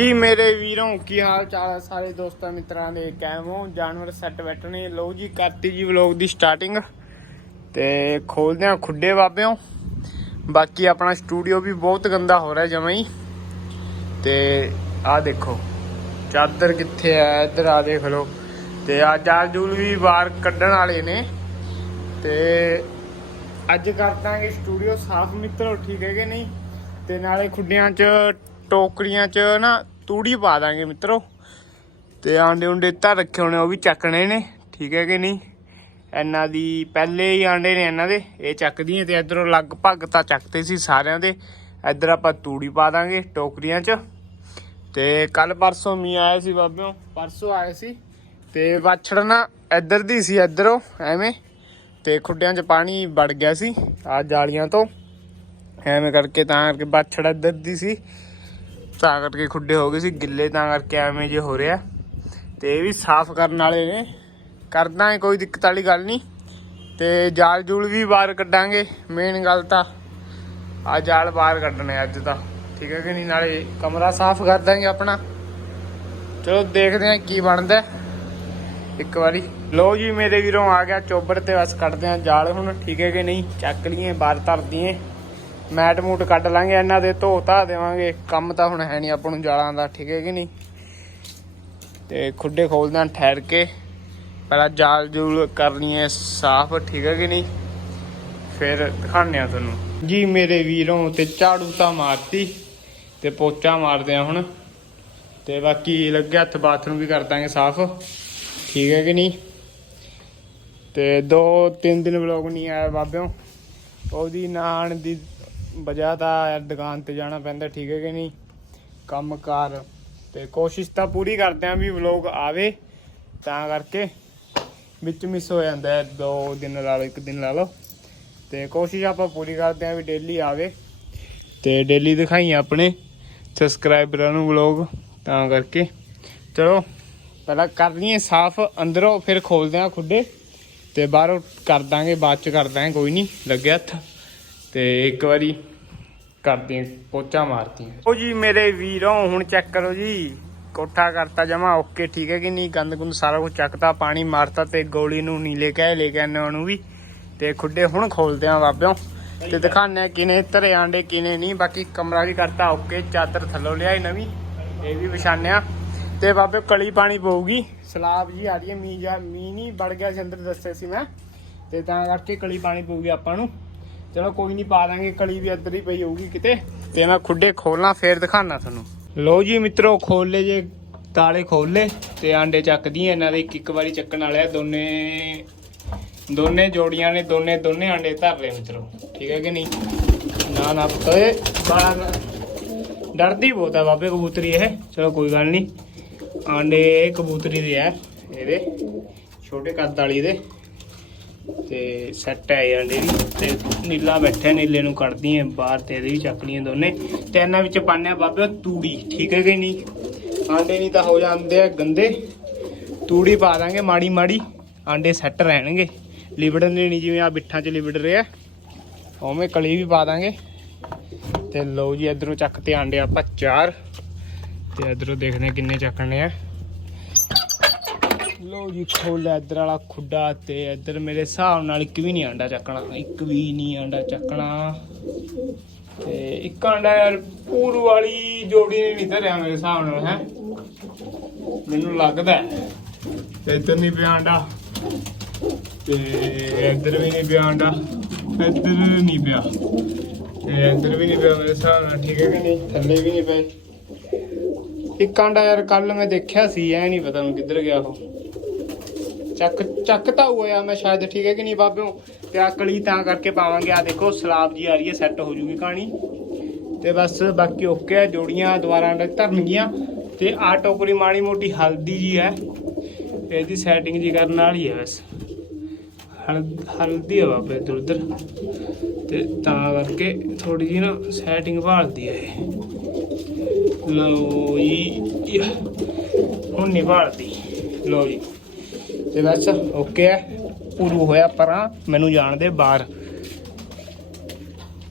ਜੀ, ਮੇਰੇ ਵੀਰੋਂ, ਕੀ ਹਾਲ ਚਾਲ ਹੈ ਸਾਰੇ ਦੋਸਤਾਂ ਮਿੱਤਰਾਂ ਦੇ? ਕੈਮੋ ਜਾਨਵਰ ਸੈੱਟ ਬੈਠਣੇ ਲਓ ਜੀ, ਕਰਤੀ ਜੀ ਵਲੌਗ ਦੀ ਸਟਾਰਟਿੰਗ ਤੇ ਖੋਲਦੇ ਆ ਖੁੱਡੇ ਬਾਬਿਓ। ਬਾਕੀ ਆਪਣਾ ਸਟੂਡੀਓ ਵੀ ਬਹੁਤ ਗੰਦਾ ਹੋ ਰਿਹਾ ਜਮਾਂ ਹੀ। ਤੇ ਆਹ ਦੇਖੋ, ਚਾਦਰ ਕਿੱਥੇ ਆ? ਇੱਧਰ ਆ ਦੇਖ ਲਓ। ਤੇ ਆ ਜਾਲ ਜੂਲ ਵੀ ਬਾਹਰ ਕੱਢਣ ਵਾਲੇ ਨੇ। ਤੇ ਅੱਜ ਕਰ ਦਾਂਗੇ ਸਟੂਡੀਓ ਸਾਫ਼ ਮਿੱਤਰੋ, ਠੀਕ ਹੈ ਕਿ ਨਹੀਂ? ਤੇ ਨਾਲੇ ਖੁੱਡਿਆਂ 'ਚ, ਟੋਕਰੀਆਂ 'ਚ ਨਾ ਤੂੜੀ ਪਾ ਦਾਂਗੇ ਮਿੱਤਰੋ। ਤੇ ਆਂਡੇ ਉਂਡੇ ਤਾਂ ਰੱਖੇ ਹੋਣੇ, ਉਹ ਵੀ ਚੱਕਣੇ ਨੇ, ਠੀਕ ਹੈ ਕਿ ਨਹੀਂ? ਇਹਨਾਂ ਦੀ ਪਹਿਲੇ ਹੀ ਆਂਡੇ ਨੇ ਇਹਨਾਂ ਦੇ, ਇਹ ਚੱਕਦੀਆਂ ਤੇ ਇਧਰੋਂ ਲਗਭਗ ਤਾਂ ਚੱਕਦੇ ਸੀ ਸਾਰਿਆਂ ਦੇ। ਇੱਧਰ ਆਪਾਂ ਤੂੜੀ ਪਾ ਦਾਂਗੇ ਟੋਕਰੀਆਂ 'ਚ। ਤੇ ਕੱਲ ਪਰਸੋਂ ਮੀ ਆਇਆ ਸੀ ਬਾਬਿਓ, ਪਰਸੋਂ ਆਏ ਸੀ। ਤੇ ਵਾਛੜ ਨਾ ਇੱਧਰ ਦੀ ਸੀ, ਇੱਧਰੋਂ, ਐਵੇਂ। ਤੇ ਖੁੱਡਿਆਂ 'ਚ ਪਾਣੀ ਵੜ ਗਿਆ ਸੀ ਆ ਜਾਲੀਆਂ ਤੋਂ। ਐਵੇਂ ਕਰਕੇ ਤਾਂ ਕਰਕੇ ਵਾਛੜ ਇੱਧਰ ਦੀ ਸੀ। ਤਾਂ ਕਰਕੇ ਖੁੱਡੇ ਹੋ ਗਏ ਸੀ, ਗਿੱਲੇ ਤਾਂ ਕਰਕੇ ਐਵੇਂ ਜੇ ਹੋ ਰਿਹਾ। ਤੇ ਇਹ ਵੀ ਸਾਫ਼ ਕਰਨ ਵਾਲੇ ਨੇ। ਕਰਦਾ ਕੋਈ ਦਿੱਕਤ ਵਾਲੀ ਗੱਲ ਨਹੀਂ। ਤੇ ਜਾਲ ਜੂਲ ਵੀ ਬਾਹਰ ਕੱਢਾਂਗੇ ਮੇਨ ਗੱਲ ਤਾਂ ਆ ਜਾਲ ਬਾਹਰ ਕੱਢਣੇ ਅੱਜ ਤਾਂ। ਠੀਕ ਹੈ ਕਿ ਨਹੀਂ? ਨਾਲੇ ਕਮਰਾ ਸਾਫ਼ ਕਰ ਦਾਂਗੇ ਆਪਣਾ। ਚਲੋ ਦੇਖਦੇ ਹਾਂ ਕੀ ਬਣਦਾ ਇੱਕ ਵਾਰੀ। ਲੋ ਜੀ, ਮੇਰੇ ਵੀਰੋਂ ਆ ਗਿਆ ਚੋਬਰ ਤੇ ਬਸ ਕੱਢਦੇ ਆ ਜਾਲ ਹੁਣ। ਠੀਕ ਹੈ ਕਿ ਨਹੀਂ? ਚੱਕ ਲਈਏ, ਬਾਹਰ ਧਰਦੀਏ ਮੈਟ ਮੂਟ ਕੱਢ ਲਾਂਗੇ, ਇਹਨਾਂ ਦੇ ਧੋ ਧਾ ਦੇਵਾਂਗੇ। ਕੰਮ ਤਾਂ ਹੁਣ ਹੈ ਨਹੀਂ ਆਪਾਂ ਨੂੰ ਜਾਲਾਂ ਦਾ, ਠੀਕ ਹੈ ਕਿ ਨਹੀਂ? ਤੇ ਖੁੱਡੇ ਖੋਲਦੇ ਆ ਠਹਿਰ ਕੇ। ਪਹਿਲਾਂ ਜਾਲ ਜੂਲ ਕਰਨੀ ਹੈ ਸਾਫ਼, ਠੀਕ ਹੈ ਕਿ ਨਹੀਂ? ਫਿਰ ਦਿਖਾਉਂਦੇ ਆ ਤੁਹਾਨੂੰ। ਜੀ, ਮੇਰੇ ਵੀਰੋਂ ਤੇ ਝਾੜੂ ਤਾਂ ਮਾਰਤੀ ਤੇ ਪੋਚਾ ਮਾਰਦੇ ਆ ਹੁਣ। ਤੇ ਬਾਕੀ ਲੱਗਿਆ ਹੱਥ, ਬਾਥਰੂਮ ਵੀ ਕਰ ਦਾਂਗੇ ਸਾਫ਼, ਠੀਕ ਹੈ ਕਿ ਨਹੀਂ? ਤੇ ਦੋ, ਤਿੰਨ ਦਿਨ ਵਲੋਗ ਨਹੀਂ ਆਇਆ ਬਾਬਿਓ। ਉਹਦੀ ਨਾਨ ਦੀ ਵਜ੍ਹਾ ਤਾਂ ਯਾਰ ਦੁਕਾਨ ਤੇ ਜਾਣਾ ਪੈਂਦਾ, ਠੀਕ ਹੈ ਕਿ ਨਹੀਂ? ਕੰਮ ਕਾਰ ਤੇ ਕੋਸ਼ਿਸ਼ ਤਾਂ ਪੂਰੀ ਕਰਦੇ ਆਂ ਵੀ ਵਲੋਗ ਆਵੇ, ਤਾਂ ਕਰਕੇ ਵਿੱਚ ਮਿਸ ਹੋ ਜਾਂਦਾ ਹੈ, ਦੋ ਦਿਨ ਲਾ ਲਓ, ਇੱਕ ਦਿਨ ਲਾ ਲਓ। ਤੇ ਕੋਸ਼ਿਸ਼ ਆਪਾਂ ਪੂਰੀ ਕਰਦੇ ਆਂ ਵੀ ਡੇਲੀ ਆਵੇ। ਤੇ ਡੇਲੀ ਦਿਖਾਈ ਆਪਣੇ ਸਬਸਕ੍ਰਾਈਬਰਾਂ ਨੂੰ ਵਲੋਗ, ਤਾਂ ਕਰਕੇ। ਚਲੋ, ਪਹਿਲਾਂ ਕਰ ਲਈਏ ਸਾਫ਼, ਅੰਦਰੋਂ ਫਿਰ ਖੋਲਦੇ ਆਂ ਖੁੱਡੇ। ਤੇ ਬਾਹਰੋਂ ਕਰ ਦਾਂਗੇ, ਬਾਅਦ ਚ ਕਰ ਦਾਂਗੇ, ਕੋਈ ਨਹੀਂ ਲੱਗਿਆ ਹੱਥ। ਤੇ ਇੱਕ ਵਾਰੀ ਕਰਦੇ ਪੋਚਾ ਮਾਰਤੀ ਉਹ ਜੀ ਮੇਰੇ ਵੀਰੋ ਹੁਣ ਚੈੱਕ ਕਰੋ ਜੀ। ਕੋਠਾ ਕਰਤਾ ਜਮਾ ਓਕੇ ਠੀਕ ਹੈ ਕਿ ਨਹੀਂ? ਗੰਦ ਗੁੰਦ ਸਾਰਾ ਕੁਝ ਚੱਕਤਾ ਪਾਣੀ ਮਾਰਤਾ ਤੇ ਗੋਲੀ ਨੂੰ ਨੀਲੇ ਕਹਿ ਲੈ ਕੇ ਆਨੇ ਉਹਨੂੰ ਵੀ। ਤੇ ਖੁੱਡੇ ਹੁਣ ਖੋਲਦੇ ਆਂ ਬਾਬਿਓ। ਤੇ ਦਿਖਾਣੇ ਕਿਨੇ ਧਰੇ ਆਂਡੇ ਕਿਨੇ ਨਹੀਂ। ਬਾਕੀ ਕਮਰਾ ਵੀ ਕਰਤਾ ਓਕੇ ਚਾਦਰ ਥੱਲੋਂ ਲਿਆਈ ਨਵੀਂ। ਇਹ ਵੀ ਵਿਛਾਣਿਆ ਤੇ ਬਾਬੇ ਕਲੀ ਪਾਣੀ ਪਊਗੀ। ਸਲਾਬ ਜੀ ਆ ਰਹੀ ਹੈ ਮੀਂਹ ਜਾ ਮੀਂਹ ਨਹੀਂ ਵੜ ਗਿਆ ਸੀ ਅੰਦਰ ਦੱਸਿਆ ਸੀ ਮੈਂ। ਤੇ ਤਾਂ ਕਰਕੇ ਕਲੀ ਪਾਣੀ ਪਊਗੀ ਆਪਾਂ ਨੂੰ। ਚਲੋ ਕੋਈ ਨਹੀਂ ਪਾ ਦਾਂਗੇ, ਕਲੀ ਵੀ ਅੰਦਰ ਹੀ ਪਈ ਹੋਊਗੀ ਕਿਤੇ। ਤੇ ਮੈਂ ਖੁੱਡੇ ਖੋਲਾਂ ਫੇਰ ਦਿਖਾਣਾ ਤੁਹਾਨੂੰ। ਲੋ ਜੀ ਮਿੱਤਰੋ, ਖੋਲ ਲੇ ਜੇ, ਤਾਲੇ ਖੋਲ ਲੇ ਤੇ ਆਂਡੇ ਚੱਕਦੀ ਇਹਨਾਂ ਦੇ ਇੱਕ ਇੱਕ ਵਾਰੀ ਚੱਕਣ ਵਾਲੇ ਆ। ਦੋਨੇ ਦੋਨੇ ਜੋੜੀਆਂ ਨੇ, ਦੋਨੇ ਦੋਨੇ ਆਂਡੇ ਧਰ ਲਏ ਮਿੱਤਰੋ। ਠੀਕ ਹੈ ਕਿ ਨਹੀਂ? ਨਾ ਨਾ ਓਏ ਬਾਹਰ ਡਰਦੀ ਬਹੁਤ ਆ ਬਾਬੇ ਕਬੂਤਰੀ ਇਹ। ਚਲੋ ਕੋਈ ਗੱਲ ਨਹੀਂ ਆਂਡੇ ਕਬੂਤਰੀ ਦੇ ਆ, ਇਹਦੇ। ਛੋਟੇ ਕੱਦ ਵਾਲੀ ਦੇ। ਤੇ ਸੈੱਟ ਹੈ ਆਂਡੇ ਦੀ। ਤੇ ਨੀਲਾ ਬੈਠਾ ਨੀਲੇ ਨੂੰ ਕੱਢਦੀ ਆ ਬਾਹਰ ਤੇ ਇਹਦੇ ਵੀ ਚੱਕ ਲਈਆਂ ਦੋਨੇ। ਤੇ ਇਹਨਾਂ ਵਿੱਚ ਪਾਣਿਆ ਬਾਬੇ ਤੂੜੀ, ਠੀਕ ਹੈ ਕਿ ਨਹੀਂ? ਆਂਡੇ ਨਹੀਂ ਤਾਂ ਹੋ ਜਾਂਦੇ ਆ ਗੰਦੇ। ਤੂੜੀ ਪਾ ਦਾਂਗੇ ਮਾੜੀ ਮਾੜੀ, ਆਂਡੇ ਸੈੱਟ ਰਹਿਣਗੇ। ਲਿਬੜਨੇ ਨਹੀਂ, ਜਿਵੇਂ ਆ ਬਿੱਠਾਂ 'ਚ ਲਿਬੜ ਰਿਹਾ ਉਵੇਂ ਕਲੀ ਵੀ ਪਾ ਦਾਂਗੇ। ਤੇ ਲਓ ਜੀ, ਇਧਰੋਂ ਚੱਕ ਤੇ ਆਂਡੇ ਆਪਾਂ ਚਾਰ। ਤੇ ਇਧਰੋਂ ਦੇਖਦੇ ਹਾਂ ਕਿੰਨੇ ਚੱਕਣੇ ਆ। ਲੋ ਜੀ, ਖੋਲਿਆ ਇੱਧਰ ਵਾਲਾ ਖੁੱਡਾ ਤੇ ਇੱਧਰ ਮੇਰੇ ਹਿਸਾਬ ਨਾਲ ਇੱਕ ਵੀ ਨਹੀਂ ਆਂਡਾ ਚੱਕਣਾ। ਇੱਕ ਵੀ ਨਹੀਂ ਆਂਡਾ ਚੱਕਣਾ। ਤੇ ਇੱਕ ਆਂਡਾ ਯਾਰ, ਪੂਰੂ ਵਾਲੀ ਜੋੜੀ ਨੇ ਨਹੀਂ ਧਰਿਆ ਮੇਰੇ ਹਿਸਾਬ ਨਾਲ, ਹੈ? ਮੈਨੂੰ ਲੱਗਦਾ ਤੇ ਇੱਧਰ ਨਹੀਂ ਪਿਆ ਆਂਡਾ। ਤੇ ਇੱਧਰ ਵੀ ਨਹੀਂ ਪਿਆ ਆਂਡਾ। ਇੱਧਰ ਨਹੀਂ ਪਿਆ। ਤੇ ਇੱਧਰ ਵੀ ਨਹੀਂ ਪਿਆ ਮੇਰੇ ਹਿਸਾਬ ਨਾਲ, ਠੀਕ ਹੈ ਕਿ ਨਹੀਂ? ਥੱਲੇ ਵੀ ਨਹੀਂ ਪਏ। ਇੱਕ ਆਂਡਾ ਯਾਰ ਕੱਲ ਮੈਂ ਦੇਖਿਆ ਸੀ, ਐ ਨਹੀਂ ਪਤਾ ਨੂੰ ਕਿੱਧਰ ਗਿਆ ਉਹ। ਚੱਕ ਚੱਕ ਤਾਂ ਹੋਇਆ ਮੈਂ ਸ਼ਾਇਦ, ਠੀਕ ਹੈ ਕਿ ਨਹੀਂ ਬਾਬਿਓ? ਤੇ ਆ ਕਲੀ ਤਾਂ ਕਰਕੇ ਪਾਵਾਂਗੇ। ਆ ਦੇਖੋ, ਸਲਾਬ ਜੀ ਆ ਰਹੀ ਹੈ ਸੈੱਟ ਹੋ ਜੂਗੀ ਕਹਾਣੀ। ਤੇ ਬਸ ਬਾਕੀ ਓਕੇ ਹੈ, ਜੋੜੀਆਂ ਦੁਬਾਰਾ ਧਰਨਗੀਆਂ। ਤੇ ਆ ਟੋਕਰੀ ਮਾੜੀ ਮੋਟੀ ਹਲਦੀ ਜੀ ਹੈ। ਤੇ ਇਹਦੀ ਸੈਟਿੰਗ ਜੀ ਕਰਨ ਵਾਲੀ ਹੈ ਬਸ। ਹਲ- ਹਲਦੀ ਆ ਬਾਬੇ, ਇੱਧਰ, ਉੱਧਰ। ਤੇ ਤਾਂ ਕਰਕੇ ਥੋੜੀ ਜੀ ਨਾ ਸੈਟਿੰਗ ਭਾਲਦੀ ਹੈ ਇਹ। ਲਓ ਜੀ ਯਾ। ਹੁਣ ਨਹੀਂ ਭਾਲਦੀ। ਲਓ ਜੀ। ਤੇ ਬਸ ਓਕੇ ਹੈ ਪੂਰੂ ਹੋਇਆ ਪਰਾਂ ਮੈਨੂੰ ਜਾਣ ਦੇ ਬਾਹਰ।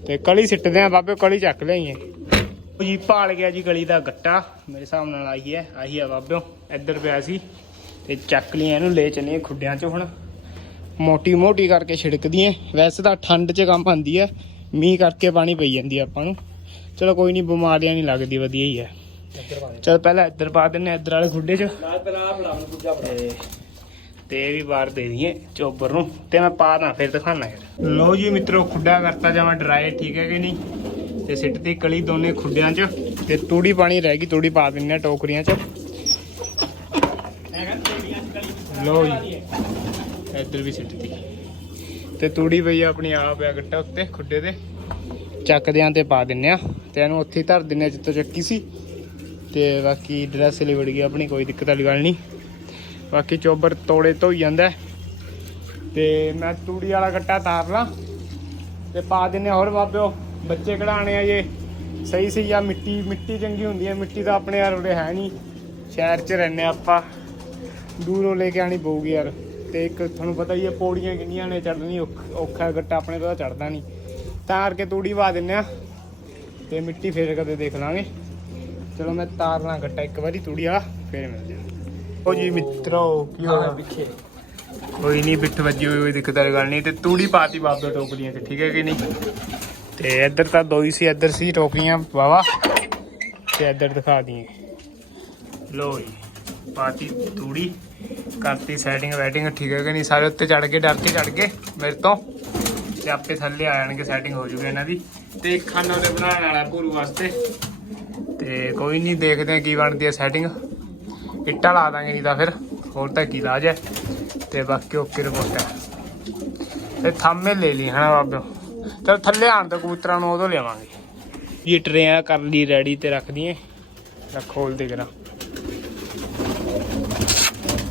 ਤੇ ਕਲੀ ਸਿੱਟਦੇ ਆ ਬਾਬੇ ਕਲੀ ਚੱਕ ਲਈਏ ਉਹ ਜੀ ਭਾਲ ਗਿਆ ਜੀ ਗਲੀ ਦਾ ਗੱਟਾ ਮੇਰੇ ਹਿਸਾਬ ਨਾਲ ਆਹੀ ਹੈ ਆਹੀ ਆ ਬਾਬਿਓ ਇੱਧਰ ਪਿਆ ਸੀ। ਤੇ ਚੱਕ ਲਿਆ ਇਹਨੂੰ ਲੈ ਚੱਲੀਏ ਖੁੱਡਿਆਂ 'ਚ ਹੁਣ। ਮੋਟੀ ਮੋਟੀ ਕਰਕੇ ਛਿੜਕਦੀ ਐ ਵੈਸੇ ਤਾਂ ਠੰਡ 'ਚ ਕੰਮ ਆਉਂਦੀ ਐ ਮੀਂਹ ਕਰਕੇ ਪਾਣੀ ਪਈ ਜਾਂਦੀ ਆ ਆਪਾਂ ਨੂੰ। ਚਲੋ ਕੋਈ ਨਹੀਂ ਬਿਮਾਰੀਆਂ ਨਹੀਂ ਲੱਗਦੀ ਵਧੀਆ ਹੀ ਐ ਚਲ ਪਹਿਲਾਂ ਇੱਧਰ ਪਾ ਦਿੰਨੇ ਇੱਧਰ ਵਾਲੇ ਖੁੱਡੇ 'ਚ। ਤੇ ਤੇ ਇਹ ਵੀ ਬਾਹਰ ਦੇ ਦਈਏ ਚੋਬਰ ਨੂੰ ਤੇ ਮੈਂ ਪਾ ਦਾਂ, ਫਿਰ ਦਿਖਾਣਾ ਯਾਰ। ਲਓ ਜੀ ਮਿੱਤਰੋ, ਖੁੱਡਾ ਕਰਤਾ ਜਾਵਾਂ ਡਰਾਈ ਠੀਕ ਹੈ ਕਿ ਨਹੀਂ? ਤੇ ਸਿੱਟਦੀ ਕਲੀ ਦੋਨੇ ਖੁੱਡਿਆਂ 'ਚ ਤੇ ਤੂੜੀ ਪਾਣੀ ਰਹਿ ਗਈ, ਤੂੜੀ ਪਾ ਦਿੰਨੇ ਆ ਟੋਕਰੀਆਂ 'ਚ। ਲਓ ਜੀ, ਇੱਧਰ ਵੀ ਸਿੱਟਦੀ ਤੇ ਤੂੜੀ ਪਈ ਆ ਆਪਣੀ ਆਪ ਆ ਗੱਟਾ ਉੱਤੇ, ਖੁੱਡੇ ਤੇ। ਚੱਕਦੇ ਆਂ ਤੇ ਪਾ ਦਿੰਨੇ ਆ ਤੇ ਇਹਨੂੰ ਉੱਥੇ ਹੀ ਧਰ ਦਿੰਨੇ ਆ ਜਿੱਥੋਂ ਚੱਕੀ ਸੀ। ਤੇ ਬਾਕੀ ਡਰੈਸ ਲਈ ਲਿਵੜ ਗਈ ਆਪਣੀ, ਕੋਈ ਦਿੱਕਤ ਵਾਲੀ ਗੱਲ ਨਹੀਂ। ਬਾਕੀ ਚੋਬਰ ਤੋੜੇ ਧੋਈ ਜਾਂਦਾ ਹੈ। ਤੇ ਮੈਂ ਤੂੜੀ ਵਾਲਾ ਗੱਟਾ ਤਾਰ ਲਾਂ ਤੇ ਪਾ ਦਿੰਨੇ ਹੋਰ ਬਾਬਿਓ, ਬੱਚੇ ਕਢਾਣੇ ਆ ਜੇ। ਸਹੀ ਸਹੀ ਆ, ਮਿੱਟੀ ਮਿੱਟੀ ਚੰਗੀ ਹੁੰਦੀ ਹੈ। ਮਿੱਟੀ ਤਾਂ ਆਪਣੇ ਯਾਰ ਉਰੇ ਹੈ ਨਹੀਂ। ਸ਼ਹਿਰ 'ਚ ਰਹਿੰਦੇ ਹਾਂ ਆਪਾਂ। ਦੂਰੋਂ ਲੈ ਕੇ ਆਣੀ ਪਊਗੀ ਯਾਰ। ਤੇ ਇੱਕ ਤੁਹਾਨੂੰ ਪਤਾ ਹੀ ਹੈ ਪੌੜੀਆਂ ਕਿੰਨੀਆਂ ਨੇ ਚੜ੍ਹਨੀ, ਔਖ- ਔਖਾ ਹੈ ਗੱਟਾ ਆਪਣੇ ਤੋਂ ਚੜਦਾ ਨਹੀਂ। ਤਾਰ ਕੇ ਤੂੜੀ ਪਾ ਦਿੰਨੇ ਆ। ਤੇ ਮਿੱਟੀ ਫੇਰ ਕਦੇ ਦੇਖ ਲਾਂਗੇ। ਚਲੋ ਮੈਂ ਤਾਰ ਲਾਂ ਗੱਟਾ ਇੱਕ ਵਾਰੀ, ਤੂੜੀ ਵਾਲਾ, ਫੇਰ ਮਿਲਦੇ ਆ। ਉਹ ਜੀ ਮਿੱਤਰੋ ਕੀ ਹੋ ਗਿਆ ਪਿੱਛੇ ਕੋਈ ਨਹੀਂ ਪਿੱਠ ਵੱਜੀ ਹੋਈ ਕੋਈ ਦਿੱਕਤ ਵਾਲੀ ਗੱਲ ਨਹੀਂ ਤੇ ਤੂੜੀ ਪਾਤੀ ਬਾਬੇ ਟੋਕਰੀਆਂ ਤੇ ਠੀਕ ਹੈ ਕਿ ਨਹੀਂ? ਤੇ ਇੱਧਰ ਤਾਂ ਦੋ ਹੀ ਸੀ ਇੱਧਰ ਸੀ ਟੋਕਰੀਆਂ ਵਾਵਾ ਤੇ ਇੱਧਰ ਦਿਖਾ ਦਈਏ। ਲੋ ਜੀ ਪਾਤੀ ਤੂੜੀ ਕਰਤੀ ਸੈਟਿੰਗ ਵੈਟਿੰਗ ਠੀਕ ਹੈ ਕਿ ਨਹੀਂ? ਸਾਰੇ ਉੱਤੇ ਚੜ ਕੇ ਡਰ ਕੇ ਚੜ ਗਏ ਮੇਰੇ ਤੋਂ। ਤੇ ਆਪੇ ਥੱਲੇ ਆ ਜਾਣਗੇ ਸੈਟਿੰਗ ਹੋ ਜੂਗੀ ਇਹਨਾਂ ਦੀ। ਤੇ ਖਾਨਾ ਉਹਦੇ ਬਣਾਉਣ ਵਾਲਾ ਭੂਰੂ ਵਾਸਤੇ। ਤੇ ਕੋਈ ਨਹੀਂ ਦੇਖਦੇ ਕੀ ਬਣਦੀ ਹੈ ਸੈਟਿੰਗ ਇੱਟਾਂ ਲਾ ਦਾਂਗੇ ਨਹੀਂ ਤਾਂ ਫਿਰ ਹੋਰ ਤਾਂ ਕੀ ਇਲਾਜ ਹੈ ਤੇ ਬਾਕੀ ਓਕੇ ਰਿਪੋਰਟ ਹੈ ਤੇ ਥੰਮੇ ਲੈ ਲਈ ਹਨਾ ਬਾਬਿਓ ਚਲ ਥੱਲੇ ਆਣ ਤੇ ਕਬੂਤਰਾਂ ਨੂੰ ਉਦੋਂ ਲਿਆਵਾਂਗੇ ਇਹ ਟਰੇਆਂ ਕਰ ਲਈ ਰੈਡੀ ਤੇ ਰੱਖ ਦਈਏ ਰੱਖ ਖੋਲ ਦੇ ਕਰਾਂ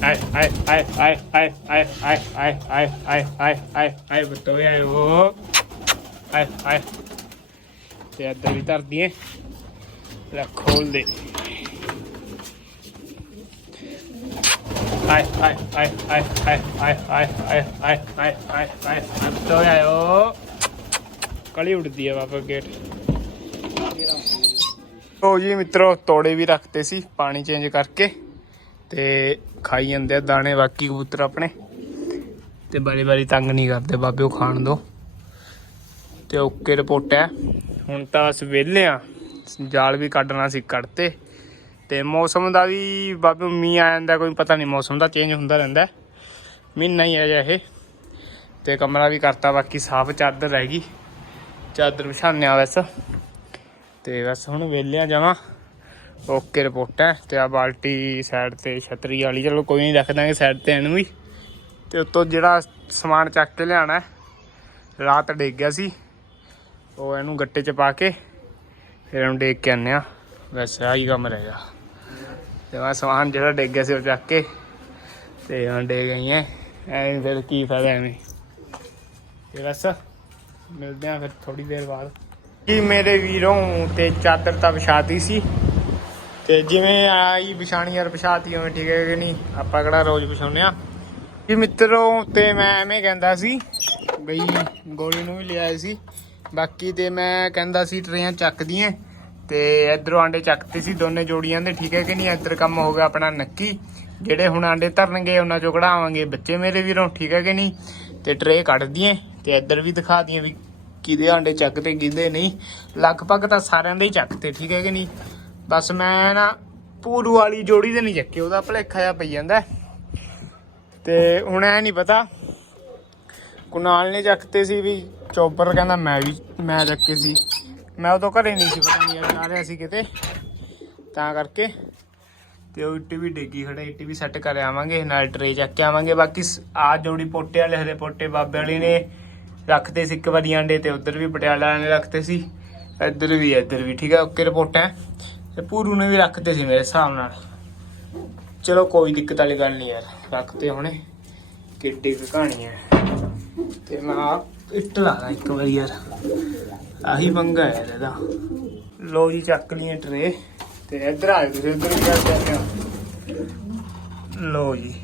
ਆਏ ਆਏ ਆਏ ਆਏ ਆਏ ਆਏ ਆਏ ਆਏ ਆਏ ਆਏ ਆਏ ਆਏ ਆਏ ਬਤੋਏ ਆਏ ਉਹ ਆਏ ਆਏ ਤੇ ਇੱਧਰ ਵੀ ਧਰ ਦਈਏ ਲੈ ਖੋਲ ਦੇ ਆਏ ਆਏ ਆਏ ਆਏ ਆਏ ਆਏ ਆਏ ਆਏ ਆਏ ਆਏ ਆਏ ਆਏ ਬਤੋਏ ਕਲੀ ਉੱਡਦੀ ਹੈ ਬਾਬਾ ਗੇਟ ਉਹ ਜੀ ਮਿੱਤਰੋ ਤੋੜੇ ਵੀ ਰੱਖਤੇ ਸੀ ਪਾਣੀ ਚੇਂਜ ਕਰਕੇ ਤੇ ਖਾਈ ਜਾਂਦੇ ਆ ਦਾਣੇ ਬਾਕੀ ਕਬੂਤਰ ਆਪਣੇ ਤੇ ਬਾਰੀ ਬਾਰੀ ਤੰਗ ਨਹੀਂ ਕਰਦੇ ਬਾਬੇ ਉਹ ਖਾਣ ਦੋ ਤੇ ਓਕੇ ਰਿਪੋਰਟ ਹੈ ਹੁਣ ਤਾਂ ਅਸੀਂ ਵਿਹਲੇ ਆ ਜਾਲ ਵੀ ਕੱਢਣਾ ਸੀ ਕੱਢਤੇ ਤੇ ਮੌਸਮ ਦਾ ਵੀ ਬਾਬੇ ਮੀਂਹ ਆ ਜਾਂਦਾ, ਕੋਈ ਪਤਾ ਨਹੀਂ, ਮੌਸਮ ਦਾ ਚੇਂਜ ਹੁੰਦਾ ਰਹਿੰਦਾ ਮਹੀਨਾ ਹੀ ਆ ਜਾ ਇਹ। ਤੇ ਕਮਰਾ ਵੀ ਕਰਤਾ, ਬਾਕੀ ਸਾਫ਼ ਚਾਦਰ ਰਹਿ ਗਈ। ਚਾਦਰ ਵਿਛਾਉਂਦੇ ਆ ਵੈਸੇ ਤੇ ਬਸ ਹੁਣ ਵਿਹਲਿਆਂ ਜਾਵਾਂ। ਓਕੇ ਰਿਪੋਰਟ ਹੈ। ਤੇ ਆ ਬਾਲਟੀ ਸਾਈਡ ਤੇ ਛਤਰੀ ਵਾਲੀ, ਚਲੋ ਕੋਈ ਨਹੀਂ ਰੱਖ ਦਾਂਗੇ ਸਾਈਡ ਤੇ ਇਹਨੂੰ ਵੀ। ਤੇ ਉੱਤੋਂ ਜਿਹੜਾ ਸਮਾਨ ਚੱਕ ਕੇ ਲਿਆਣਾ ਰਾਤ ਡਿੱਗ ਗਿਆ ਸੀ। ਉਹ ਇਹਨੂੰ ਗੱਟੇ 'ਚ ਪਾ ਕੇ, ਫਿਰ ਇਹਨੂੰ ਡੇਕ ਕੇ ਆਨੇ ਆ ਵੈਸੇ ਆਹੀ ਕੰਮ ਰਹਿ ਗਿਆ। ਤੇ ਮੈਂ ਸਮਾਨ ਜਿਹੜਾ ਡਿੱਗ ਗਿਆ ਸੀ ਉਹ ਚੱਕ ਕੇ ਤੇ ਹੁਣ ਡੇ ਗਈ ਹੈ ਐਂ ਫਿਰ ਕੀ ਫਾਇਦਾ ਐਵੇਂ। ਤੇ ਬਸ ਮਿਲਦੇ ਆ ਫਿਰ ਥੋੜੀ ਦੇਰ ਬਾਅਦ। ਕੀ ਮੇਰੇ ਵੀਰੋਂ ਤੇ ਚਾਦਰ ਤਾਂ ਵਿਛਾਤੀ ਸੀ। ਤੇ ਜਿਵੇਂ ਆਈ ਵਿਛਾਣੀ ਯਾਰ ਵਿਛਾਤੀ ਉਵੇਂ ਠੀਕ ਹੈ ਕਿ ਨਹੀਂ? ਆਪਾਂ ਕਿਹੜਾ ਰੋਜ਼ ਵਿਛਾਉਂਦੇ ਆ ਜੀ ਮਿੱਤਰੋਂ, ਤੇ ਮੈਂ ਐਵੇਂ ਕਹਿੰਦਾ ਸੀ ਬਈ ਗੋਲੀ ਨੂੰ ਵੀ ਲਿਆਏ ਸੀ। ਬਾਕੀ ਤੇ ਮੈਂ ਕਹਿੰਦਾ ਸੀ ਟਰੇਆਂ ਚੱਕਦੀਆਂ। ਤੇ ਇਧਰੋਂ ਆਂਡੇ ਚੱਕਤੇ ਸੀ ਦੋਨੇ ਜੋੜੀਆਂ ਦੇ, ਠੀਕ ਹੈ ਕਿ ਨਹੀਂ? ਇੱਧਰ ਕੰਮ ਹੋ ਗਿਆ ਆਪਣਾ ਨੱਕੀ। ਜਿਹੜੇ ਹੁਣ ਆਂਡੇ ਧਰਨਗੇ, ਉਹਨਾਂ ਚੋਂ ਕਢਾਵਾਂਗੇ ਬੱਚੇ ਮੇਰੇ ਵੀਰੋਂ, ਠੀਕ ਹੈ ਕਿ ਨਹੀਂ? ਤੇ ਟਰੇ ਕੱਢ ਦਈਏ ਤੇ ਇੱਧਰ ਵੀ ਦਿਖਾ ਦਈਏ ਵੀ ਕਿਹਦੇ ਆਂਡੇ ਚੱਕਤੇ, ਕਿਹਦੇ ਨਹੀਂ। ਲਗਭਗ ਤਾਂ ਸਾਰਿਆਂ ਦੇ ਹੀ ਚੱਕਤੇ, ਠੀਕ ਹੈ ਕਿ ਨਹੀਂ? ਬਸ ਮੈਂ ਨਾ ਪੂਰੂ ਵਾਲੀ ਜੋੜੀ ਦੇ ਨਹੀਂ ਚੱਕੇ, ਉਹਦਾ ਭਲੇਖਾ ਜਿਹਾ ਪਈ ਜਾਂਦਾ। ਤੇ ਹੁਣ ਐ ਨਹੀਂ ਪਤਾ, ਕੁਨਾਲ ਨੇ ਚੱਕਤੇ ਸੀ ਵੀ ਚੋਪਰ ਕਹਿੰਦਾ ਮੈਂ ਵੀ, ਮੈਂ ਚੱਕੇ ਸੀ। ਮੈਂ ਉਦੋਂ ਘਰੇ ਨਹੀਂ ਸੀ, ਪਤਾ ਨਹੀਂ ਯਾਰ ਰਿਹਾ ਸੀ ਕਿਤੇ। ਤਾਂ ਕਰਕੇ ਤੇ ਉਹ ਇੱਟੀ ਵੀ ਡੇਗੀ ਖੜਾ, ਇੱਟੀ ਵੀ ਸੈੱਟ ਕਰ ਆਵਾਂਗੇ, ਨਾਲ ਟਰੇ ਚੱਕ ਕੇ ਆਵਾਂਗੇ। ਬਾਕੀ ਆ ਜੋੜੀ ਪੋਟੇ ਵਾਲੇ ਹਰੇ ਪੋਟੇ ਬਾਬੇ ਵਾਲੇ ਨੇ ਰੱਖਦੇ ਸੀ ਇੱਕ ਵਾਰੀ ਆਂਡੇ ਤੇ, ਉਧਰ ਵੀ ਪਟਿਆਲਾ ਵਾਲੇ ਨੇ ਰੱਖਤੇ ਸੀ। ਇੱਧਰ ਵੀ ਇੱਧਰ ਵੀ, ਠੀਕ ਹੈ ਓਕੇ ਰਿਪੋਰਟ ਹੈ। ਤੇ ਪੂਰੂ ਨੇ ਵੀ ਰੱਖਤੇ ਸੀ ਮੇਰੇ ਹਿਸਾਬ ਨਾਲ। ਚਲੋ ਕੋਈ ਦਿੱਕਤ ਵਾਲੀ ਗੱਲ ਨਹੀਂ ਯਾਰ ਰੱਖਦੇ ਹੁਣੇ। ਕਿੱਡੀ ਕਹਾਣੀ ਹੈ। ਤੇ ਮੈਂ ਆਪ ਇੱਟ ਲਾ ਦਾਂ ਇੱਕ ਵਾਰੀ ਯਾਰ। ਆਹੀ ਪੰਗਾ ਹੈ ਇਹਦਾ। ਲੋ ਜੀ, ਚੱਕ ਲਈਏ ਟਰੇ ਤੇ ਇੱਧਰ ਆ ਜਾਓ ਤੁਸੀਂ ਇੱਧਰ ਵੀ ਚੱਲ ਜਾਂਦੇ ਲੋ ਜੀ।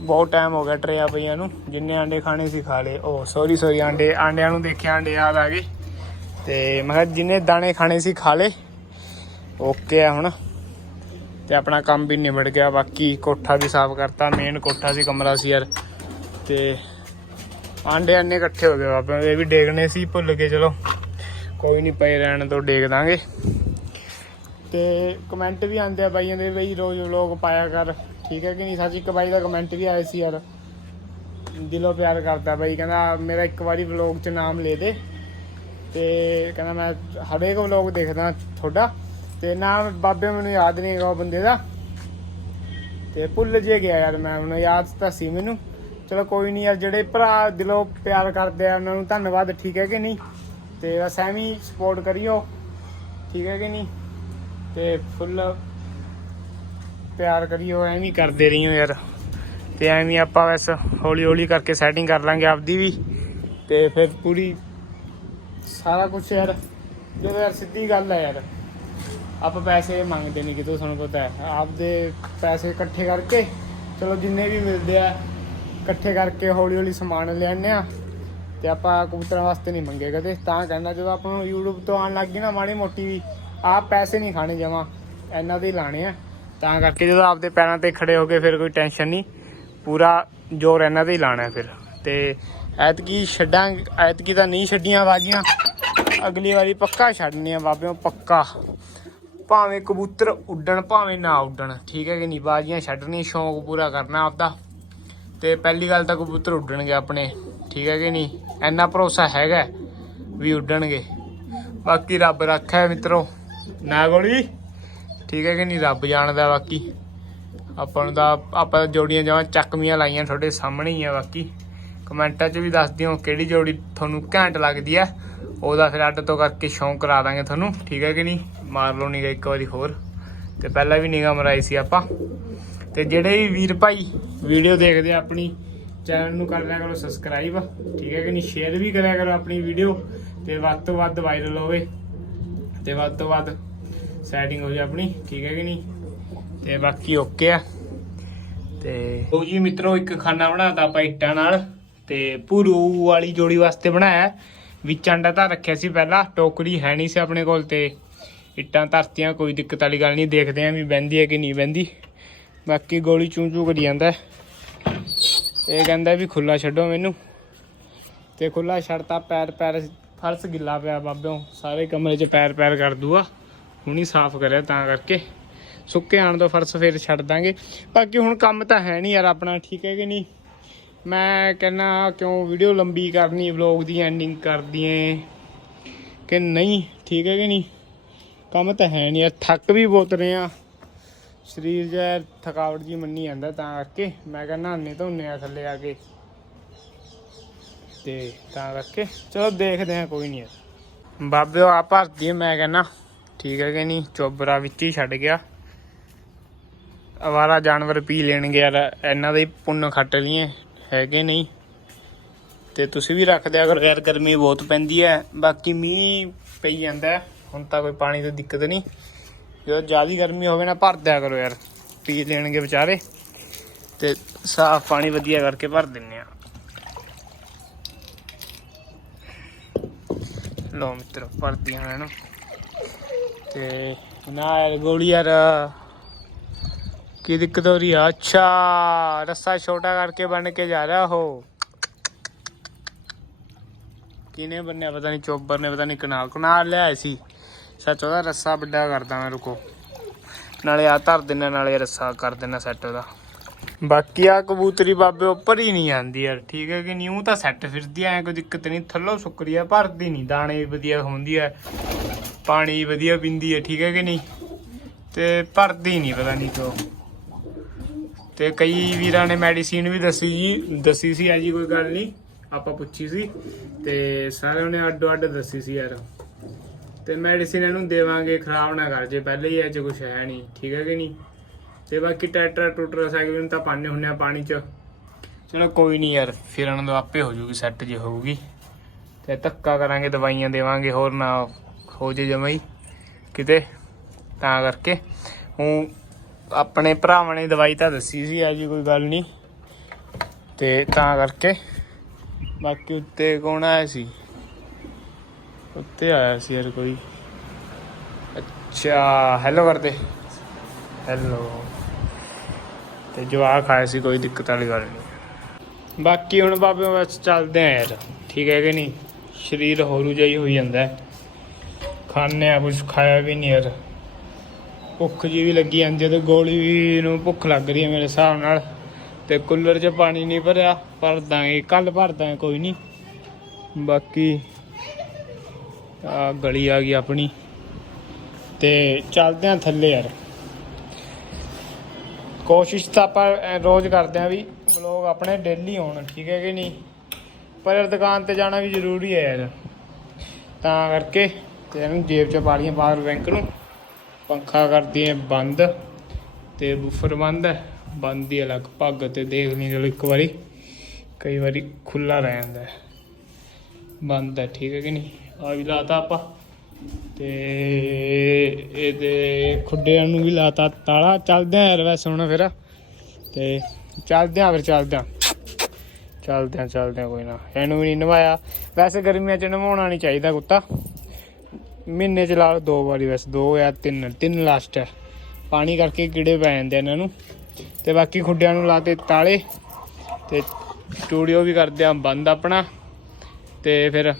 ਬਹੁਤ ਟਾਈਮ ਹੋ ਗਿਆ ਟਰੇ ਆ ਪਈਆਂ ਨੂੰ। ਜਿੰਨੇ ਆਂਡੇ ਖਾਣੇ ਸੀ ਖਾ ਲਏ। ਉਹ ਸੌਰੀ ਸੌਰੀ ਆਂਡੇ ਆਂਡਿਆਂ ਨੂੰ ਦੇਖਿਆ, ਆਂਡੇ ਯਾਦ ਆ ਗਏ। ਤੇ ਮੈਂ ਕਿਹਾ ਜਿੰਨੇ ਦਾਣੇ ਖਾਣੇ ਸੀ ਖਾ ਲਏ। ਓਕੇ ਆ ਹੁਣ। ਤੇ ਆਪਣਾ ਕੰਮ ਵੀ ਨਿਬੜ ਗਿਆ। ਬਾਕੀ ਕੋਠਾ ਵੀ ਸਾਫ਼ ਕਰਤਾ। ਮੇਨ ਕੋਠਾ ਸੀ, ਕਮਰਾ ਸੀ ਯਾਰ। ਤੇ ਆਂਡੇ ਆਂਡੇ ਇਕੱਠੇ ਹੋ ਗਏ ਬਾਬਾ, ਇਹ ਵੀ ਡੇਗਣੇ ਸੀ, ਭੁੱਲ ਕੇ ਚਲੋ। ਕੋਈ ਨਹੀਂ ਪਏ ਰਹਿਣ ਤੋਂ ਡੇਗ ਦਾਂਗੇ। ਤੇ ਕਮੈਂਟ ਵੀ ਆਉਂਦੇ ਆ ਬਾਈਆਂ ਦੇ ਬਈ, ਰੋਜ਼ ਲੋਕ ਪਾਇਆ ਕਰ। ਠੀਕ ਹੈ ਕਿ ਨਹੀਂ? ਸੱਚ, ਇੱਕ ਬਾਈ ਦਾ ਕਮੈਂਟ ਵੀ ਆਇਆ ਸੀ ਯਾਰ। ਦਿਲੋਂ ਪਿਆਰ ਕਰਦਾ ਬਾਈ, ਕਹਿੰਦਾ ਮੇਰਾ ਇੱਕ ਵਾਰੀ ਵਲੌਗ 'ਚ ਨਾਮ ਲੈ ਦੇ। ਤੇ ਕਹਿੰਦਾ ਮੈਂ ਹਰੇਕ ਵਲੌਗ ਦੇਖਦਾ ਤੁਹਾਡਾ। ਤੇ ਨਾਮ ਬਾਬੇ ਮੈਨੂੰ ਯਾਦ ਨਹੀਂ ਹੈਗਾ ਉਹ ਬੰਦੇ ਦਾ। ਤੇ ਭੁੱਲ ਜੇ ਗਿਆ ਯਾਰ ਮੈਂ, ਹੁਣ ਯਾਦ ਤਾਂ ਸੀ ਮੈਨੂੰ। ਚਲੋ ਕੋਈ ਨਹੀਂ ਯਾਰ, ਜਿਹੜੇ ਭਰਾ ਦਿਲੋਂ ਪਿਆਰ ਕਰਦੇ ਆ, ਉਹਨਾਂ ਨੂੰ ਧੰਨਵਾਦ, ਠੀਕ ਹੈ ਕਿ ਨਹੀਂ? ਤੇ ਬਸ ਐਵੇਂ ਹੀ ਸਪੋਰਟ ਕਰਿਓ, ਠੀਕ ਹੈ ਕਿ ਨਹੀਂ? ਤੇ ਫੁੱਲ ਪਿਆਰ ਕਰਿਓ, ਐਵੇਂ ਹੀ ਕਰਦੇ ਰਹੀਓ ਯਾਰ। ਤੇ ਐਵੇਂ ਆਪਾਂ ਬਸ ਹੌਲੀ ਹੌਲੀ ਕਰਕੇ ਸੈਟਿੰਗ ਕਰ ਲਾਂਗੇ ਆਪਦੀ ਵੀ। ਤੇ ਫਿਰ ਪੂਰੀ ਸਾਰਾ ਕੁਝ ਯਾਰ, ਜਦੋਂ ਯਾਰ ਸਿੱਧੀ ਗੱਲ ਹੈ ਯਾਰ, ਆਪਾਂ ਪੈਸੇ ਮੰਗਦੇ ਨਹੀਂ ਕਿਤੋਂ ਤੁਹਾਨੂੰ ਪਤਾ ਹੈ। ਆਪਦੇ ਪੈਸੇ ਇਕੱਠੇ ਕਰਕੇ, ਚਲੋ ਜਿੰਨੇ ਵੀ ਮਿਲਦੇ ਆ ਇਕੱਠੇ ਕਰਕੇ ਹੌਲੀ ਹੌਲੀ ਸਮਾਨ ਲਿਆਉਂਦੇ ਆ ਤੇ ਆਪਾਂ ਕਬੂਤਰਾਂ ਵਾਸਤੇ ਨਹੀਂ ਮੰਗੇ ਕਦੇ ਤਾਂ ਕਹਿੰਦਾ ਜਦੋਂ ਆਪਾਂ ਨੂੰ YouTube ਤੋਂ ਆਉਣ ਲੱਗ ਗਈ ਨਾ ਮਾੜੀ ਮੋਟੀ ਵੀ ਆਪ ਪੈਸੇ ਨਹੀਂ ਖਾਣੇ ਜਮਾ ਇਹਨਾਂ ਦੇ ਹੀ ਲਾਣੇ ਆ। ਤਾਂ ਕਰਕੇ ਜਦੋਂ ਆਪਦੇ ਪੈਰਾਂ ਤੇ ਖੜੇ ਹੋ ਗਏ ਫਿਰ ਕੋਈ ਟੈਨਸ਼ਨ ਨਹੀਂ, ਪੂਰਾ ਜ਼ੋਰ ਇਹਨਾਂ ਤੇ ਹੀ ਲਾਣਾ ਫਿਰ। ਤੇ ਐਤਕੀ ਛੱਡਾਂ ਐਤਕੀ ਤਾਂ ਨਹੀਂ ਛੱਡੀਆਂ ਬਾਜੀਆਂ, ਅਗਲੀ ਵਾਰੀ ਪੱਕਾ ਛੱਡਣੀਆਂ ਬਾਬਿਓ, ਪੱਕਾ। ਭਾਵੇਂ ਕਬੂਤਰ ਉੱਡਣ, ਭਾਵੇਂ ਨਾ ਉੱਡਣ, ਠੀਕ ਹੈ ਕਿ ਨਹੀਂ? ਬਾਜੀਆਂ ਛੱਡਣੀਆਂ, ਸ਼ੌਂਕ ਪੂਰਾ ਕਰਨਾ ਆਪਦਾ। ਤੇ ਪਹਿਲੀ ਗੱਲ ਤਾਂ ਕਬੂਤਰ ਉੱਡਣਗੇ ਆਪਣੇ ਠੀਕ ਹੈ ਕਿ ਨਹੀਂ? ਇੰਨਾ ਭਰੋਸਾ ਹੈਗਾ ਵੀ ਉੱਡਣਗੇ। ਬਾਕੀ ਰੱਬ ਰੱਖਿਆ ਮਿੱਤਰੋ। ਨਾ ਗੋਲੀ। ਠੀਕ ਹੈ ਕਿ ਨਹੀਂ? ਰੱਬ ਜਾਣਦਾ ਬਾਕੀ। ਆਪਾਂ ਨੂੰ ਤਾਂ ਆਪਾਂ ਜੋੜੀਆਂ ਜਮਾਂ ਚੱਕਵੀਆਂ ਲਾਈਆਂ ਤੁਹਾਡੇ ਸਾਹਮਣੇ ਹੀ ਆ ਬਾਕੀ। ਕਮੈਂਟਾਂ 'ਚ ਵੀ ਦੱਸ ਦਿਓ ਕਿਹੜੀ ਜੋੜੀ ਤੁਹਾਨੂੰ ਘੈਂਟ ਲੱਗਦੀ ਆ। ਉਹਦਾ ਫਿਰ ਅੱਡ ਤੋਂ ਕਰਕੇ ਸ਼ੌਂਕ ਕਰਾ ਦਾਂਗੇ ਤੁਹਾਨੂੰ। ਠੀਕ ਹੈ ਕਿ ਨਹੀਂ? ਮਾਰ ਲਓ ਨਿਗਾ ਇੱਕ ਵਾਰੀ ਹੋਰ। ਤੇ ਪਹਿਲਾਂ ਵੀ ਨਿਗਾ ਮਰਾਈ ਸੀ ਆਪਾਂ। ਤੇ ਜਿਹੜੇ ਵੀ ਵੀਰ ਭਾਈ ਵੀਡੀਓ ਦੇਖਦੇ ਆ ਆਪਣੀ, ਚੈਨਲ ਨੂੰ ਕਰ ਲਿਆ ਕਰੋ ਸਬਸਕ੍ਰਾਈਬ ਠੀਕ ਹੈ ਕਿ ਨਹੀਂ? ਸ਼ੇਅਰ ਵੀ ਕਰਿਆ ਕਰੋ ਆਪਣੀ ਵੀਡੀਓ ਤੇ ਵੱਧ ਤੋਂ ਵੱਧ ਵਾਇਰਲ ਹੋਵੇ ਤੇ ਵੱਧ ਤੋਂ ਵੱਧ ਸੈਟਿੰਗ ਹੋ ਜਾਏ ਆਪਣੀ। ਠੀਕ ਹੈ ਕਿ ਨਹੀਂ? ਤੇ ਬਾਕੀ ਓਕੇ ਆ। ਤੇ ਉਹ ਜੀ ਮਿੱਤਰੋ, ਇੱਕ ਖਾਨਾ ਬਣਾਤਾ ਆਪਾਂ ਇੱਟਾਂ ਨਾਲ ਤੇ ਭੂਰੂ ਵਾਲੀ ਜੋੜੀ ਵਾਸਤੇ ਬਣਾਇਆ। ਵਿੱਚ ਅੰਡਾ ਤਾਂ ਰੱਖਿਆ ਸੀ ਪਹਿਲਾਂ, ਟੋਕਰੀ ਹੈ ਨਹੀਂ ਸੀ ਆਪਣੇ ਕੋਲ ਤੇ। ਇੱਟਾਂ ਧਰਤੀਆਂ, ਕੋਈ ਦਿੱਕਤ ਵਾਲੀ ਗੱਲ ਨਹੀਂ, ਦੇਖਦੇ ਆਂ ਵੀ ਬਹਿੰਦੀ ਹੈ ਕਿ ਨਹੀਂ ਬਹਿੰਦੀ। ਬਾਕੀ ਗੋਲੀ ਚੂੰ ਚੂੰ ਕਰੀ ਜਾਂਦਾ। ਇਹ ਕਹਿੰਦਾ ਵੀ ਖੁੱਲਾ ਛੱਡੋ ਮੈਨੂੰ। ਤੇ ਖੁੱਲਾ ਛੱਡਤਾ, ਪੈਰ ਪੈਰ ਫਰਸ਼ ਗਿੱਲਾ ਪਿਆ ਬਾਬਿਓ। ਸਾਰੇ ਕਮਰੇ 'ਚ ਪੈਰ ਪੈਰ ਕਰ ਦੂਆ। ਹੁਣੀ ਸਾਫ਼ ਕਰਿਆ ਤਾਂ ਕਰਕੇ। ਸੁੱਕੇ ਆਣ ਤੋਂ ਫਰਸ਼ ਫਿਰ ਛੱਡ ਦਾਂਗੇ। ਬਾਕੀ ਹੁਣ ਕੰਮ ਤਾਂ ਹੈ ਨਹੀਂ ਯਾਰ ਆਪਣਾ, ਠੀਕ ਹੈ ਕਿ ਨਹੀਂ? ਮੈਂ ਕਹਿੰਨਾ ਕਿਉਂ ਵੀਡੀਓ ਲੰਬੀ ਕਰਨੀ ਵਲੌਗ ਦੀ ਐਂਡਿੰਗ ਕਰ ਦਈਏ ਕਿ ਨਹੀਂ? ਠੀਕ ਹੈ ਕਿ ਨਹੀਂ? ਕੰਮ ਤਾਂ ਹੈ ਨਹੀਂ ਯਾਰ, ਥੱਕ ਵੀ ਬਹੁਤ ਰਹੇ ਆ ਸਰੀਰ ਜਿਹਾ ਥਕਾਵਟ ਜੀ ਮੰਨੀ ਜਾਂਦਾ ਤਾਂ ਕਰਕੇ ਮੈਂ ਕਹਿੰਦਾ ਨਹਾਨੇ ਧੋਨੇ ਆ ਥੱਲੇ ਆ ਕੇ। ਤੇ ਤਾਂ ਕਰਕੇ ਚਲੋ ਦੇਖਦੇ ਆ ਕੋਈ ਨਹੀਂ ਬਾਬੇ ਬਾਬਿਓ ਆ ਭਰਦੀ ਆ, ਮੈਂ ਕਹਿੰਦਾ ਠੀਕ ਹੈ ਕਿ ਨਹੀਂ? ਚੋਬਰਾ ਵਿੱਚ ਹੀ ਛੱਡ ਗਿਆ। ਅਵਾਰਾ ਜਾਨਵਰ ਪੀ ਲੈਣਗੇ ਯਾਰ, ਇਹਨਾਂ ਦੇ ਹੀ ਪੁੰਨ ਖੱਟ ਲਈਏ ਹੈਗੇ ਨਹੀਂ? ਤੇ ਤੁਸੀਂ ਵੀ ਰੱਖ ਦਿਆ ਕਰੋ ਯਾਰ, ਗਰਮੀ ਬਹੁਤ ਪੈਂਦੀ ਹੈ, ਬਾਕੀ ਮੀਂਹ ਪਈ ਜਾਂਦਾ, ਹੁਣ ਤਾਂ ਕੋਈ ਪਾਣੀ ਦੀ ਦਿੱਕਤ ਨਹੀਂ। ਜਦੋਂ ਜ਼ਿਆਦਾ ਗਰਮੀ ਹੋਵੇ ਨਾ, ਭਰ ਦਿਆ ਕਰੋ ਯਾਰ। ਪੀ ਲੈਣਗੇ ਵਿਚਾਰੇ। ਤੇ ਸਾਫ਼ ਪਾਣੀ ਵਧੀਆ ਕਰਕੇ ਭਰ ਦਿੰਨੇ ਆ। ਲੋ ਮਿੱਤਰੋ, ਭਰਦੀਆਂ ਨੇ ਨਾ। ਤੇ ਨਾ ਯਾਰ ਗੋਲੀ ਯਾਰ, ਕੀ ਦਿੱਕਤ ਹੋ ਰਹੀ ਆ? ਅੱਛਾ, ਰੱਸਾ ਛੋਟਾ ਕਰਕੇ ਬਣ ਕੇ ਜਾ ਰਿਹਾ ਹੋ ਕਿਨੇ ਬੰਨਿਆ ਪਤਾ ਨਹੀਂ ਚੋਬਰ ਨੇ ਪਤਾ ਨਹੀਂ ਕਨਾਲ ਕਨਾਲ ਲਿਆਏ ਸੀ। ਸੱਚ ਉਹਦਾ ਰੱਸਾ ਵੱਡਾ ਕਰਦਾ ਮੈਂ, ਰੁਕੋ। ਨਾਲੇ ਆ ਧਰ ਦਿੰਨਾ, ਨਾਲੇ ਰੱਸਾ ਕਰ ਦਿੰਨਾ ਸੈੱਟ ਉਹਦਾ। ਬਾਕੀ ਆ ਕਬੂਤਰੀ ਬਾਬੇ ਉੱਪਰ ਹੀ ਨਹੀਂ ਆਂਦੀ ਯਾਰ, ਠੀਕ ਹੈ ਕਿ ਨਹੀਂ? ਉਹ ਤਾਂ ਸੈੱਟ ਫਿਰਦੀ ਐ ਕੋਈ ਦਿੱਕਤ ਨਹੀਂ। ਥੱਲੋਂ ਸੁੱਕਰੀ ਆ, ਭਰਦੀ ਨਹੀਂ। ਦਾਣੇ ਵੀ ਵਧੀਆ ਹੁੰਦੀ ਐ ਪਾਣੀ ਵਧੀਆ ਪੀਂਦੀ ਐ ਠੀਕ ਹੈ ਕਿ ਨਹੀਂ? ਤੇ ਭਰਦੀ ਨਹੀਂ, ਪਤਾ ਨਹੀਂ ਕਿਉਂ। ਤੇ ਕਈ ਵੀਰਾਂ ਨੇ ਮੈਡੀਸਿਨ ਵੀ ਦੱਸੀ ਜੀ, ਦੱਸੀ ਸੀ, ਐ ਜੀ ਕੋਈ ਗੱਲ ਨਹੀਂ। ਆਪਾਂ ਪੁੱਛੀ ਸੀ। ਤੇ ਸਾਰਿਆਂ ਨੇ ਅੱਡੋ ਅੱਡ ਦੱਸੀ ਸੀ ਯਾਰ। ਤੇ ਮੈਡੀਸਿਨ ਇਹਨੂੰ ਦੇਵਾਂਗੇ, ਖਰਾਬ ਨਾ ਕਰ, ਜੇ ਪਹਿਲੇ ਹੀ ਇਹ ਚ ਕੁਝ ਹੈ ਨਹੀਂ, ਠੀਕ ਹੈ ਕਿ ਨਹੀਂ? ਤੇ ਬਾਕੀ ਟੈਟਰਾ ਟੂਟਰਾ ਸਾਈਕਲਿਨ ਤਾਂ ਪਾਣੇ ਹੁੰਨੇ ਆ ਪਾਣੀ ਚ। ਚਲੋ ਕੋਈ ਨਹੀਂ ਯਾਰ, ਫਿਰ ਫਿਰਨ ਤੋਂ ਆਪੇ ਹੋ ਜੂਗੀ ਸੈੱਟ ਜੇ ਹੋਊਗੀ। ਤੇ ਧੱਕਾ ਕਰਾਂਗੇ, ਦਵਾਈਆਂ ਦੇਵਾਂਗੇ, ਹੋਰ ਨਾ ਹੋ ਜੇ ਜਮਾ ਕਿਤੇ। ਤਾਂ ਕਰਕੇ ਹੂੰ ਆਪਣੇ ਭਰਾਵਾਂ ਨੇ ਦਵਾਈ ਤਾਂ ਦੱਸੀ ਸੀ ਆ ਜੀ ਕੋਈ ਗੱਲ ਨਹੀਂ। ਤੇ ਤਾਂ ਕਰਕੇ, ਬਾਕੀ ਉੱਤੇ ਕੌਣ ਆਇਆ ਸੀ? ਉੱਤੇ ਆਇਆ ਸੀ ਯਾਰ ਕੋਈ। ਅੱਛਾ ਹੈਲੋ ਕਰਦੇ ਹੈਲੋ ਤੇ ਜਵਾਕ ਆਇਆ ਸੀ, ਕੋਈ ਦਿੱਕਤ ਵਾਲੀ ਗੱਲ ਨਹੀਂ। ਬਾਕੀ ਹੁਣ ਬਾਬੇ ਬਸ ਚੱਲਦੇ ਆ ਯਾਰ। ਠੀਕ ਹੈ ਕਿ ਨਹੀਂ? ਸਰੀਰ ਹੋਰੂ ਜਿਹਾ ਹੀ ਹੋਈ ਜਾਂਦਾ ਹੈ। ਖਾਣੇ ਆ ਕੁਝ ਖਾਇਆ ਵੀ ਨਹੀਂ ਯਾਰ। ਭੁੱਖ ਜੀ ਵੀ ਲੱਗੀ ਜਾਂਦੀ ਹੈ ਤੇ ਗੋਲੀ ਵੀ ਨੂੰ ਭੁੱਖ ਲੱਗ ਰਹੀ ਹੈ ਮੇਰੇ ਹਿਸਾਬ ਨਾਲ। ਤੇ ਕੂਲਰ 'ਚ ਪਾਣੀ ਨਹੀਂ ਭਰਿਆ। ਭਰ ਦਾਂਗੇ ਕੱਲ ਭਰ ਦਾਂਗੇ ਕੋਈ ਨਹੀਂ। ਬਾਕੀ ਆ ਗਲੀ ਆ ਗਈ ਆਪਣੀ। ਤੇ ਚੱਲਦੇ ਆ ਥੱਲੇ ਯਾਰ। ਕੋਸ਼ਿਸ਼ ਤਾਂ ਆਪਾਂ ਰੋਜ਼ ਕਰਦੇ ਆ ਵੀ ਵਲੋਗ ਆਪਣੇ ਡੇਲੀ ਹੋਣ, ਠੀਕ ਹੈ ਕਿ ਨਹੀਂ? ਪਰ ਯਾਰ ਦੁਕਾਨ ਤੇ ਜਾਣਾ ਵੀ ਜ਼ਰੂਰੀ ਹੈ ਯਾਰ। ਤਾਂ ਕਰਕੇ ਤੇ ਇਹਨੂੰ ਜੇਬ 'ਚ ਪਾ ਲਈਏ ਪਾਵਰ ਬੈਂਕ ਨੂੰ। ਪੰਖਾ ਕਰਦੀ ਹੈ ਬੰਦ ਤੇ ਬੂਫਰ ਬੰਦ ਹੈ। ਬੰਦ ਹੀ ਹੈ ਲਗਭਗ ਤੇ ਦੇਖ ਲਈ ਚਲੋ ਇੱਕ ਵਾਰੀ। ਕਈ ਵਾਰੀ ਖੁੱਲਾ ਰਹਿ ਜਾਂਦਾ ਬੰਦ ਹੈ, ਠੀਕ ਹੈ ਕਿ ਨਹੀਂ? ਆ ਵੀ ਲਾਤਾ ਆਪਾਂ। ਤੇ ਇਹਦੇ ਖੁੱਡਿਆਂ ਨੂੰ ਵੀ ਲਾਤਾ ਤਾਲਾ। ਚੱਲਦੇ ਆ ਯਾਰ ਵੈਸੇ ਹੁਣ ਫਿਰ। ਤੇ ਚੱਲਦੇ ਆ ਫਿਰ, ਚੱਲਦੇ ਆ। ਚੱਲਦੇ ਆ ਚੱਲਦੇ ਆ, ਕੋਈ ਨਾ। ਇਹਨੂੰ ਵੀ ਨਹੀਂ ਨਵਾਇਆ। ਵੈਸੇ ਗਰਮੀਆਂ ਚ ਨਵਾਉਣਾ ਨਹੀਂ ਚਾਹੀਦਾ ਕੁੱਤਾ। ਮਹੀਨੇ ਚ ਲਾ ਲਓ ਦੋ ਵਾਰੀ ਵੈਸੇ। ਦੋ ਜਾਂ ਤਿੰਨ। ਤਿੰਨ ਲਾਸਟ ਹੈ। ਪਾਣੀ ਕਰਕੇ ਕੀੜੇ ਪੈ ਜਾਂਦੇ ਇਹਨਾਂ ਨੂੰ। ਤੇ ਬਾਕੀ ਖੁੱਡਿਆਂ ਨੂੰ ਲਾਤੇ ਤਾਲੇ। ਤੇ ਸਟੂਡੀਓ ਵੀ ਕਰਦੇ ਆ। ਬੰਦ ਆਪਣਾ। ਤੇ ਫਿਰ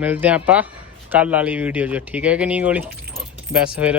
ਮਿਲਦੇ ਆ ਆਪਾਂ ਕੱਲ ਵਾਲੀ ਵੀਡੀਓ 'ਚ ਠੀਕ ਹੈ ਕਿ ਨਹੀਂ ਗੋਲੀ? ਬਸ ਫਿਰ।